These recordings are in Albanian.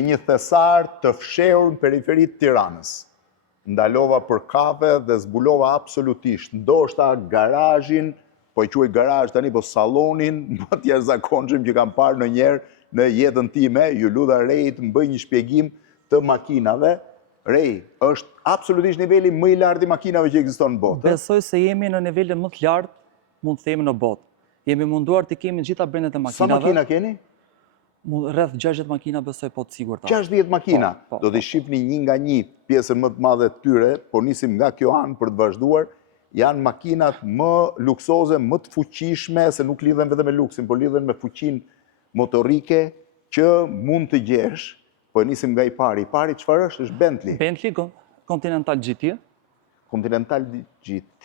Një thesar të fshehur në periferit Tiranës. Ndalova për kafe dhe zbulova absolutisht. Ndoshta garazhin, po i quaj garazh tani, po sallonin, më të jashtëzakonshëm që kam parë ndonjëherë në jetën time, ju luta Rejt më bëj një shpjegim të makinave. Rej, është absolutisht niveli më i lartë i makinave që ekziston në botë. Besoj se jemi në nivelin më të lartë, mund të themi në botë. Jemi munduar të kemi gjitha brendet e makinave. Sa makina keni? Rreth 60 makina besoj po të sigurta. 60 makina. Do t'i shifni një nga një pjesën më të madhe të tyre, po nisim nga kjo anë për të vazhduar, janë makinat më luksoze, më të fuqishme, se nuk lidhen vetëm me luksin, po lidhen me fuqin motorike që mund të gjesh. Po nisim nga i pari. I pari çfarë është? Është Bentley. Bentley Continental GT. Continental GT.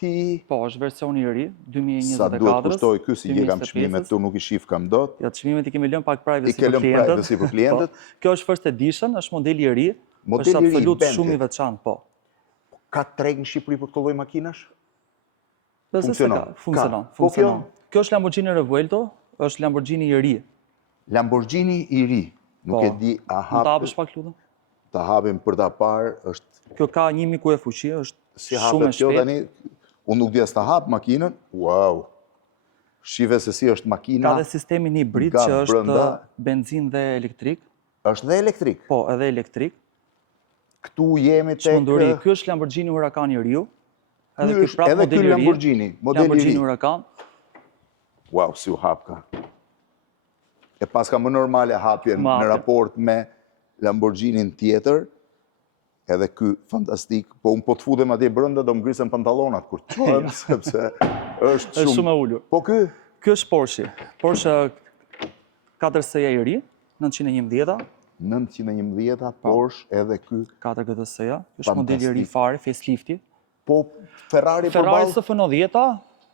Po, është versioni i ri, 2024. Sa duhet kushtoj ky, si je kam çmimet tu, nuk i shif kam dot. Ja, çmimet i kemi lënë pak privacy për klientët. Kjo është first edition, është modeli i ri. Është absolut shumë i veçantë, po. Ka treg në Shqipëri për këto lloj makinash? Funksionon. Kjo është Lamborghini Revuelto, është Lamborghini i ri. Lamborghini i ri. Nuk e di a hap. Ta hapësh pak lutem? Ta hapim për ta parë, është kjo ka 1000 kuj fuqi, është shumë e shpejtë. Unë nuk di as ta hap makinën. Wow. Shive se si është makina. Ka dhe sistemin hibrid që është benzin dhe elektrik. Është dhe elektrik? Po, edhe elektrik. Këtu jemi tek çmenduri. Ky është Lamborghini Huracan i riu. Edhe ky Lamborghini, modeli i ri. Lamborghini Huracan. Wow, si u hap ka. E pas ka më normale hapjen në raport me Lamborghinin tjetër, edhe ky fantastik, po unë po të futem atje brenda do më grisen pantallonat kur të qojmë, sepse është shumë e ullur. Po ky? Ky është Porsche. Porsche 4SE i ri, 911. 911, Porsche edhe ky. 4 GTS-ja, është modeli i ri fare, facelifti. Po Ferrari Ferrari SF90,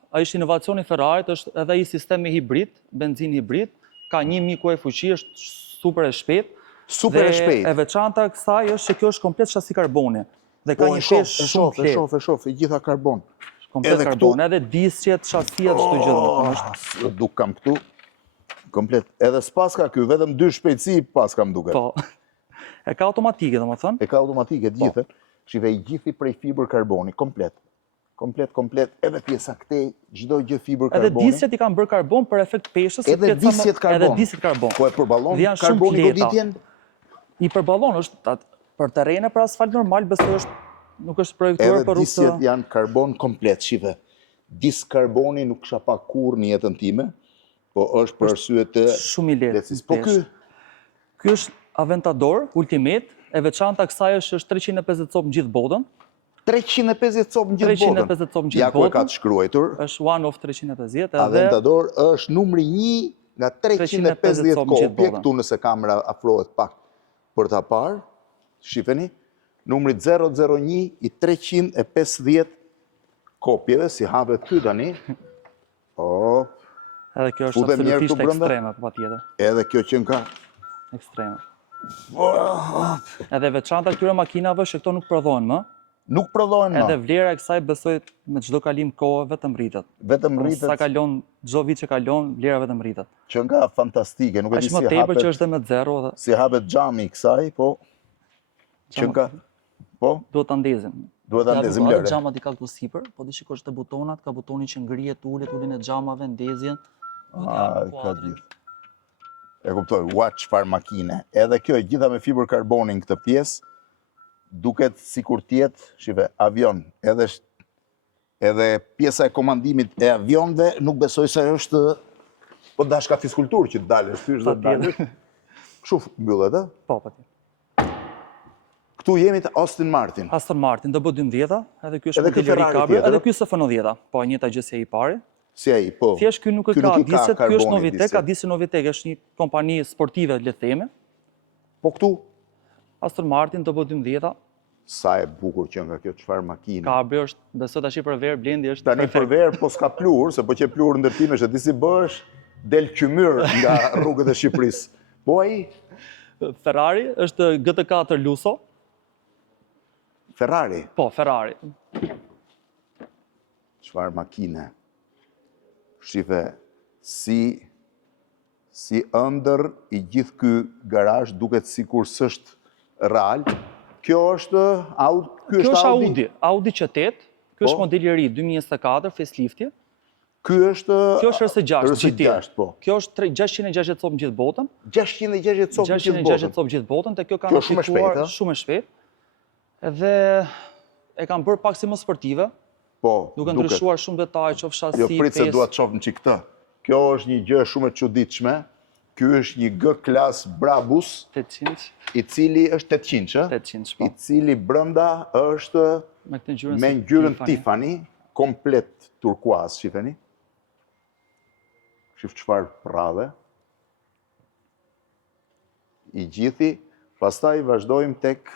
ai është inovacioni i Ferrarit, është edhe ai sistemi hibrid, benzin hibrid. Ka 1000 kuaj fuqi, është super e shpejtë. Super e shpejtë. Dhe e veçanta kësaj është që kjo është komplet shasi karboni. Dhe ka një peshë shumë të lehtë. E shoh, i gjitha karbon. Komplet karbon, edhe disqet, shasiat, çdo gjë. Duk kam këtu. Komplet. Edhe s'pas ka ky, vetëm 2 shpejtësi pas kam duket. Po. E ka automatike, domethënë. E ka automatike të gjithë. Shive i gjithi prej fibër karboni, komplet. Komplet, edhe pjesa këtej, çdo gjë fibër karboni. Edhe disqet i kanë bërë karbon për efekt peshës. Edhe disqet karbon. Po e përballon karboni goditjen? I përballon, është për terrene për asfalt normal, besoj nuk është projektuar për rrugë. Edhe disqet janë karbon komplet, shive. Disk karboni nuk kisha pa kurrë në jetën time, po është për arsye të shumë i lehtë. Po ky është Aventador Ultimate, e veçanta kësaj është 350 copë në gjithë botën. 350 copë në gjithë botën? 350 copë në gjithë botën. Ja ku e ka të shkruajtur. është one of 350. Aventador është numri 1 nga 350 kopje, këtu nëse kamera afrohet pak për ta parë, shifeni, numri 001 i 350 kopjeve, si hapet ky tani. Edhe kjo është absolutisht ekstreme, patjetër. Edhe kjo që ka ekstreme. Edhe veçanta këtyre makinave që këto nuk prodhohen më. Nuk prodhohen më. Edhe vlera e kësaj besoj me çdo kalim kohë vetëm rritet. Vetëm rritet. Sa kalon, çdo vit që kalon, vlera vetëm rritet. Që nga fantastike, nuk e di si hapet. Është më tepër që është edhe me zero. Si hapet xhami i kësaj, po. Që nga, po. Duhet ta ndezim. Duhet ta ndezim lëre. Xhamat i ka këtu sipër, po ti shikosh te butonat, ka butoni që ngrihet, ulet, ulin e xhamave, ndezjen. Ka gjithë. E kuptoj, çfarë makine. Edhe kjo gjitha me fibër karbonin këtë pjesë, duket sikur tjetë, shive, avion, edhe pjesa e komandimit e avionve, nuk besoj se është, po dash ka fiskultur që të dalësh, fysh dhe të dalësh. Kështu mbyllet, e? Po, pati. Këtu jemi të Aston Martin. Aston Martin, DB12, edhe ky është modeli i Cabrio, edhe ky SF90, po njëta gjë si ai i pari. Si ai, po. Thjesht ky nuk e ka disqet, ky është Novitek, ka disqet Novitek, është një kompani sportive, le të themi. Po këtu? Aston Martin, DB12. Sa e bukur që nga kjo çfarë makine. Cabrio është, besoj tash për verë blendi është perfekt. Tani për verë po s'ka plur, se po që plur ndërtimesh, e di si bësh, del qymyr nga rrugët e Shqipërisë. Po ai? Ferrari është GT4 Lusso. Ferrari? Po, Ferrari. Çfarë makine. Shife, si ëndër i gjithë ky garazh duket sikur s'është real. Kjo është Kjo është Audi. Audi Q8. Ky është modeli i ri 2024 facelifti. Ky është Kjo është RS6 GT. RS6, po. Kjo është 660 copë në gjithë botën. 660 copë në gjithë 660 botën. copë gjithë botën, te kjo Kjo kanë shumë e fituar shpejtë, shumë e shpejt. Edhe e kanë bërë pak si më sportive, Po, duke ndryshuar shumë detaje, qoftë shasi, Jo, prit se pesë. dua të shoh në çik këtë. Kjo është një gjë shumë e çuditshme. Ky është një G-klas Brabus, 800, i cili është 800, 800 i po. cili brenda është Me këtë ngjyrën me si ngjyrën Tiffany. Tiffany, komplet turkuaz, shifeni. Shif çfarë prrave. I gjithi, pastaj vazhdojmë tek,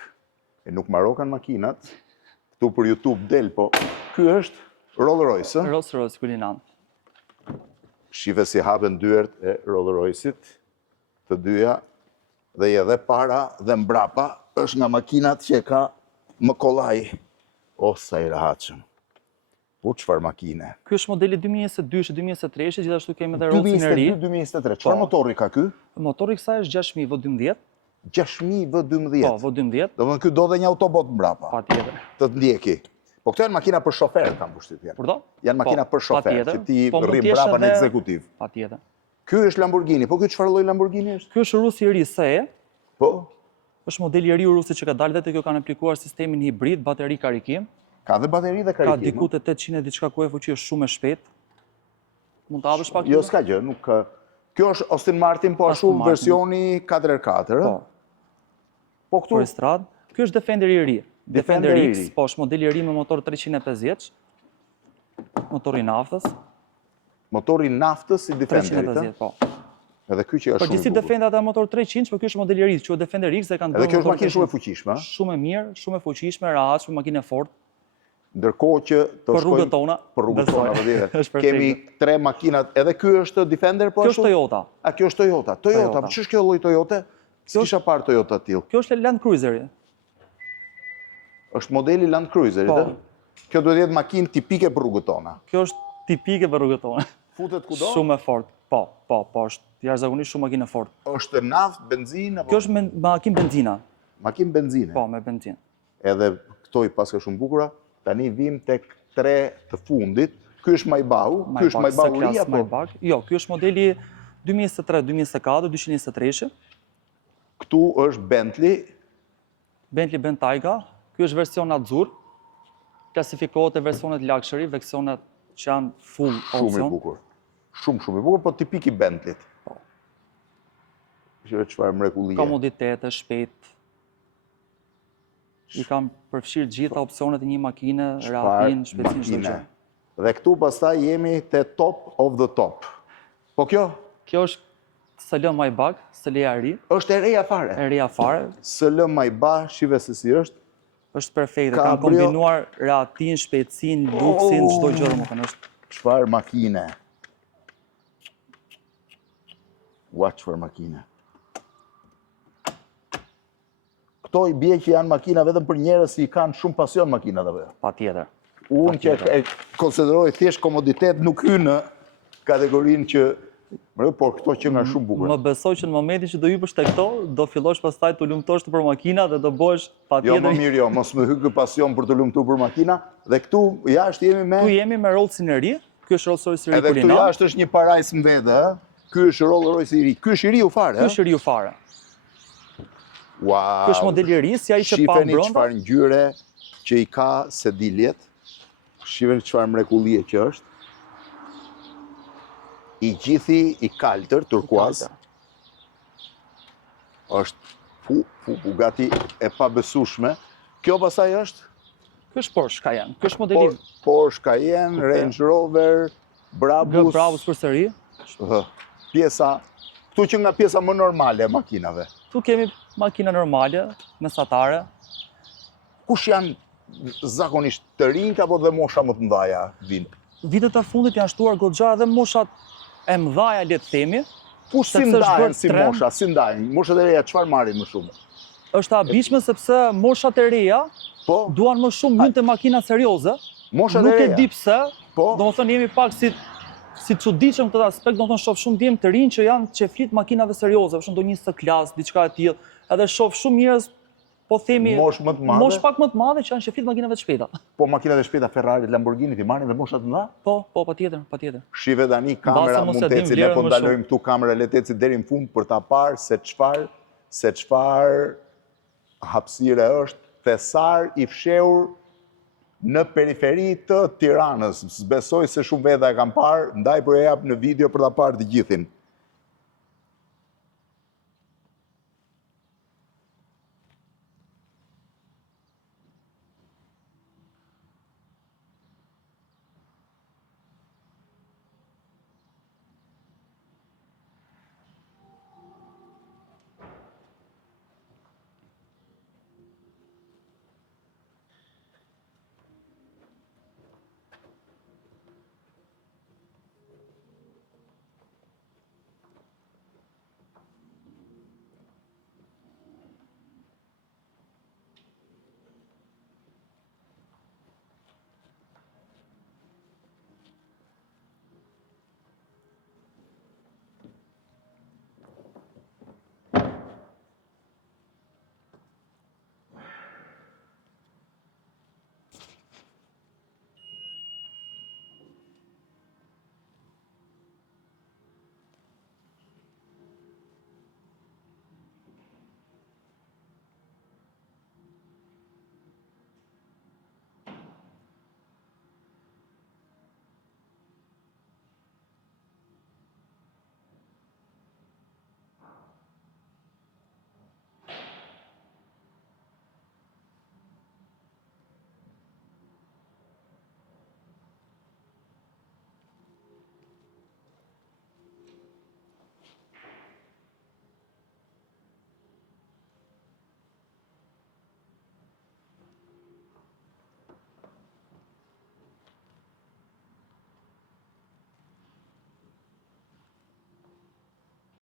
e nuk marokan makinat, këtu për YouTube del, po ky është Rolls-Royce, ë? Rolls-Royce Cullinan. Shive si hapen dyert e Rolls-Royce-it, të dyja, dhe edhe para dhe mbrapa, është nga makinat që e ka më kollaj. O, sa i rahatshëm. Po çfarë makine? Ky është modeli 2022-2023, gjithashtu kemi edhe Rollsin e ri. 2022-2023. Çfarë motori ka ky? Motori i kësaj është 6000 V12. 6000 V12. Po, V12, Domethënë ky do dhe një autobot mbrapa. patjetër. Të të ndjeki. Po këto janë makina për shofer, kam përshtypjen. Përdo? Janë makina për shofer, patjetër. që ti Po, mund rrim t'jesh brapa në edhe- ekzekutiv. Patjetër. Ky është Lamborghini, po ky çfarë lloj Lamborghini është? Ky është Urrusi i ri SE, Po, është modeli i ri Urrusi që ka dalë dhe te kjo kanë aplikuar sistemin hibrid, bateri karikim. ka dhe bateri dhe Ka karikim. diku te 800 e diçka ku e fuqi është shumë e shpejtë. Mund të hapësh pak? Jo, këtu? s'ka gjë, nuk ka. Kjo është Aston Martin, po ashtu Aston Martin. versioni 4x4, Po, Po këtu për estradë. Ky është Defender i ri. Defender Defender i X, ri. po është modeli i ri me motor 350, motor i naftës, motori naftës i Defenderit, 350, po. edhe ky që është shumë Përgjithësi i bukur. Defender ata motor 300, por ky është modeli i ri, quhet Defender X dhe kanë Edhe kjo është motor makinë shumë e 300. fuqishme, ë? Shumë e mirë, shumë e fuqishme, rahatshme, makinë e fortë. Ndërkohë që të Për rrugët shkojmë tona, për rrugët besoj. tona, vëdire. Është perfekte. Kemi 3 makinat, edhe ky është Defender, po Kjo ashtu? është Toyota. A kjo është Toyota. Toyota, Toyota. po ç'është kjo lloj Toyota? S'kisha parë Toyota tillë. Kjo është Land Cruiseri. Është modeli Land Cruiserit, Po. ë? Kjo duhet jetë makinë tipike për rrugët tona. Kjo është tipike për rrugët tona. Futet kudo? Shumë e fortë. Po, është jashtëzakonisht shumë makinë e fortë. Është naftë, benzinë apo Kjo është makinë benzina. makinë benzine? Po, me benzinë. Edhe këto i paska shumë bukura. Tani vim tek 3 të fundit. Ky është Maybach, ky është Maybach i ri apo? Maybach. Jo, ky është modeli 2023-2024, 223. Këtu është Bentley. Bentley Bentayga. Ky është version Azzurr. Klasifikohet e versionet luxury, versionet që janë full Shumë i option. bukur. Shumë i bukur, po tipik i Bentleyt. Po. Shë çfarë mrekullie. Komoditete, shpejt. I kam përfshirë gjitha opsionet e një makine, rahatin, shpejtësinë, çdo gjë. Dhe këtu pastaj jemi te top of the top. Po kjo Kjo është SL Maybach, SL-ja e ri, është e reja fare. e reja fare, SL Maybach, shive se si është. është perfekte. Cabrio. Kanë kombinuar rahatin, shpejtësinë, luksin, çdo gjë domethënë është. Çfarë makine. Ua, çfarë makine. Këto i bie që janë makina vetëm për njerëz që i kanë shumë pasion makinave. Patjetër. Unë që e konsideroj thjesht komoditet nuk hy në kategorinë që, por këto që nga shumë bukur. Më besoj që në momentin që do hypësh te këto, do fillosh pastaj të lumtosh për makina dhe do bëhesh Jo, më patjetër. mirë, jo, mos më hy ky pasion për të lumtur për makina. Dhe këtu jashtë jemi me... Këtu jemi me Rollsin e ri. Ky është Rolls-Royce i ri Edhe këtu Cullinan. jashtë është një parajs më vete, ë? Ky është Rolls-Royce i ri. Ky është i riu fare, Ky ë? është i riu fare. Wow. Ky është modeli i ri, si ai që pa Shifeni brenda. çfarë ngjyre që i ka sediljet. Shifeni çfarë mrekullie që është. I gjithi i kaltër, turkuaz. Është Bugatti e pabesueshme. Kjo pasaj është Ky është Porsche Cayenne. Ky është modeli Porsche Cayenne, Range Rover, Brabus. Brabus përsëri. Pjesa, këtu që nga pjesa më normale e makinave. Tu kemi makina normale, mesatare. Kush janë zakonisht të rinjt apo dhe mosha më të ndaja vinë? Vitet e fundit janë shtuar goxha edhe moshat e mëdhaja le të themi. Po si sepse është ndajen bërë si trend. mosha, si ndajen? Moshat e reja çfarë marrin më shumë? Është e habitshme sepse moshat e reja Po, duan më shumë hyn te makina serioze. moshat e Nuk e reja. di pse. Po, Domethënë jemi pak si si çuditshëm këtë aspekt, do të thonë shoh shumë djem të rinj që janë qeflit makinave serioze, për shembull do një S-Class, diçka e tillë, edhe shoh shumë njerëz po themi Mosh më të madhe? Mosh pak më të madhe që janë qeflit makinave të shpejta. Po makinat e shpejta Ferrari, Lamborghini ti marrin dhe moshat të mëdha? Po, patjetër. Shive tani kamera Mbase mos mund e të dim eci, ne vlerën po më ndalojmë këtu kamera le të eci deri në fund për ta parë se çfarë hapësire është thesar i fshehur në periferi të Tiranës. Besoj se shumë veta e kam parë, ndaj po e jap në video për ta parë të gjithin.